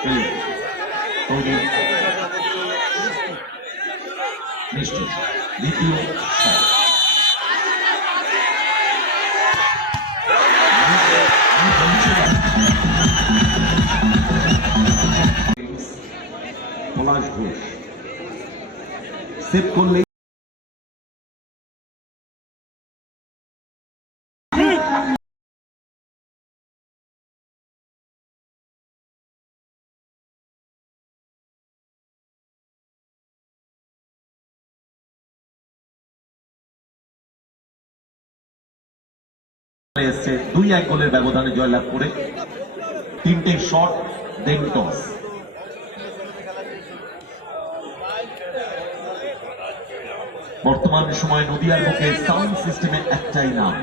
তৈরি তৈরি নিশ্চিত দ্বিতীয় শট পলাশ ঘোষ এসছে। দুই এক গোলের ব্যবধানে জয়লাভ করে তিনটে শট দেন টস বর্তমান সময় নদিয়ার বুকে সাউন্ড সিস্টেমে একটাই নাম।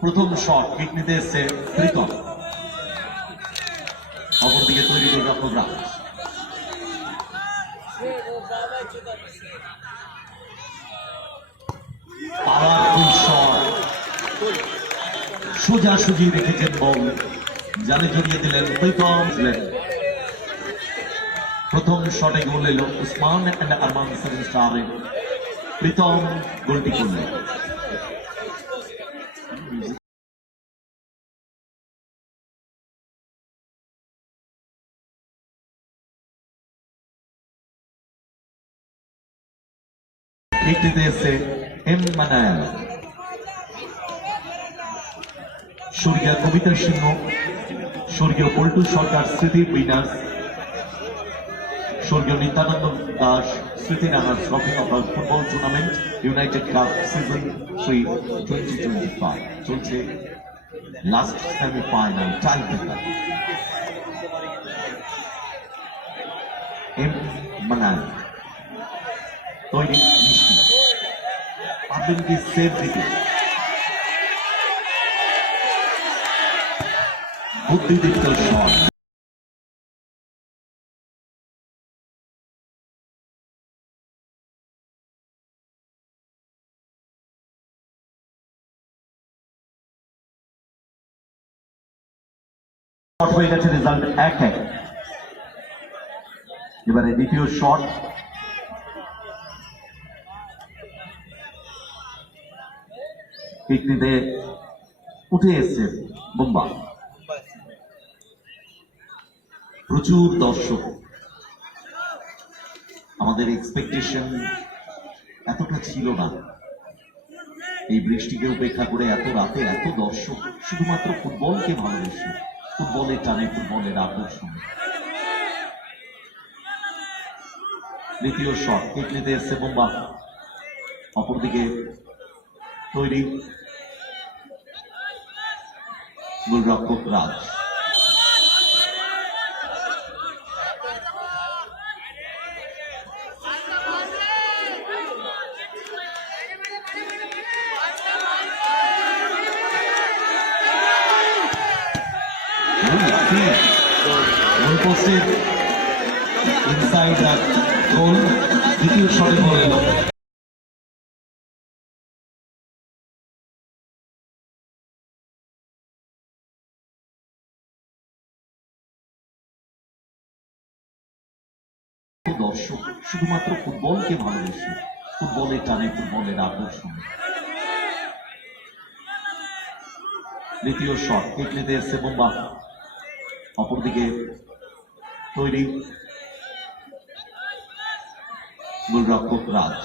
প্রথম শট কিক নিতে এসছে প্রীতম অপরদিকে তৈরি শট সোজাসুজি রেখেছেন বল জালে জড়িয়ে দিলেন প্রীতম প্রথম শটে গোল এলো উসমান এন্ড আরমান প্রীতম গোলটি করলেন। একটিতে এসে এম মানায়াল স্বর্গীয় কবিতা সিংহ স্বর্গীয় পল্টু সরকার স্মৃতি উইনার্স স্বর্গীয় নিত্যানন্দ দাস স্মৃতি Nahar trophy of football tournament United Cup season three twenty twenty five চলছে লাস্ট সেমিফাইনাল টাই এম মানায়াল তৈরি। মিষ্টি পাবেন কি সেভ দিতে। বুদ্ধিদীপ্ত শট শট হয়ে গেছে রেজাল্ট এক এক। এবারে দ্বিতীয় শট পিকনিতে উঠে এসছে বোম্বা। প্রচুর দর্শক। আমাদের এক্সপেকটেশন এতটা ছিল না। এই বৃষ্টিকে উপেক্ষা করে এত রাতে এত দর্শক, শুধুমাত্র ফুটবলকে ভালোবেসে, ফুটবলের টানে ফুটবলের আকর্ষণ। দ্বিতীয় শট পিকনিতে এসছে বোম্বা। অপরদিকে তৈরি গোলরক্ষক রাজ। অনুপস্থিত ইনসাইড গোল দ্বিতীয় শটে দর্শক, শুধুমাত্র ফুটবলকে ভালোবেসে ফুটবলের টানে ফুটবলের আকর্ষণ দ্বিতীয় শট এসছে বোম্বা অপরদিকে তৈরি। গোলরক্ষক রাজ।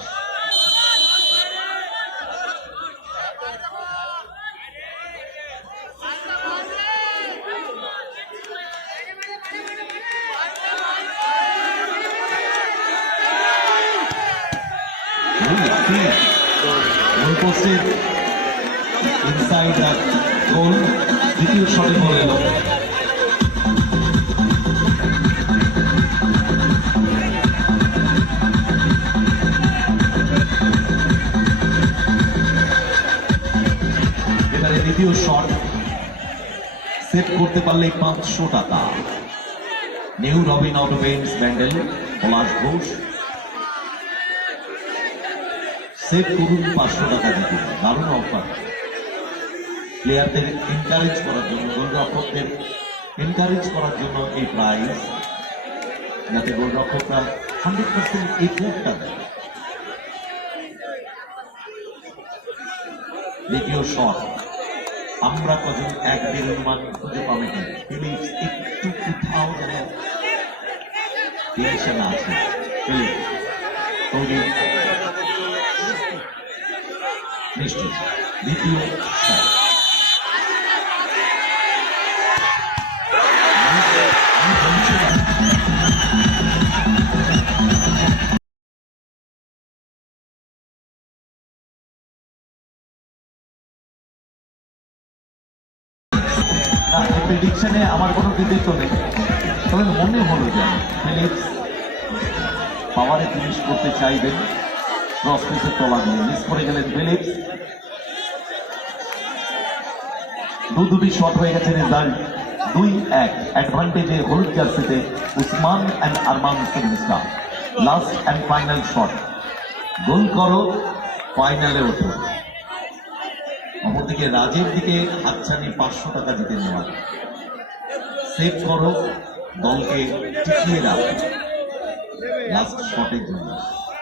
অনুপস্থিত ইনসাইড গোল দ্বিতীয় শটে বলে এলো। এবারে দ্বিতীয় শট। সেট করতে পারলে পাঁচশো টাকা। New Robin auto paints Bandel Palash Ghosh. Save করুন পাঁচশো টাকা দিতে দারুণ অফার প্লেয়ারদের এনকারেজ করার জন্য, গোলরক্ষকদের এনকারেজ করার জন্য এই প্রাইজ যাতে গোলরক্ষকরা হান্ড্রেড পার্সেন্ট দেয়। দ্বিতীয় শট আমরা কজন এক দেড় মান খুঁজে পাবে কি? ফিলিপস একটু কোথাও যেন টেনশন আছে ফিলিপস নিশ্চয় দ্বিতীয় প্রেডিকশনে আমার কোনো কৃতিত্ব নেই। তবে মনে হলো যে ফিলিপস পাওয়ারে ফিনিশ করতে চাইবেন। দিয়ে মিস করে গেলেন ফিলিপস দু দুটি শট হয়ে গেছে রেজাল্ট দুই এক অ্যাডভান্টেজে হলুদ জার্সিতে Usman and Arman সিমিস্টার last and final shot goal করো ফাইনালে ওঠো। অপরদিকে রাজের দিকে হাতছানি পাঁচশো টাকা জিতে নেওয়া। সেভ করো, দলকে টিকিয়ে রাখো। লাস্ট শটের জন্য।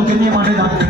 একটু একটু দলকে নিয়ে মাঠে থাকবে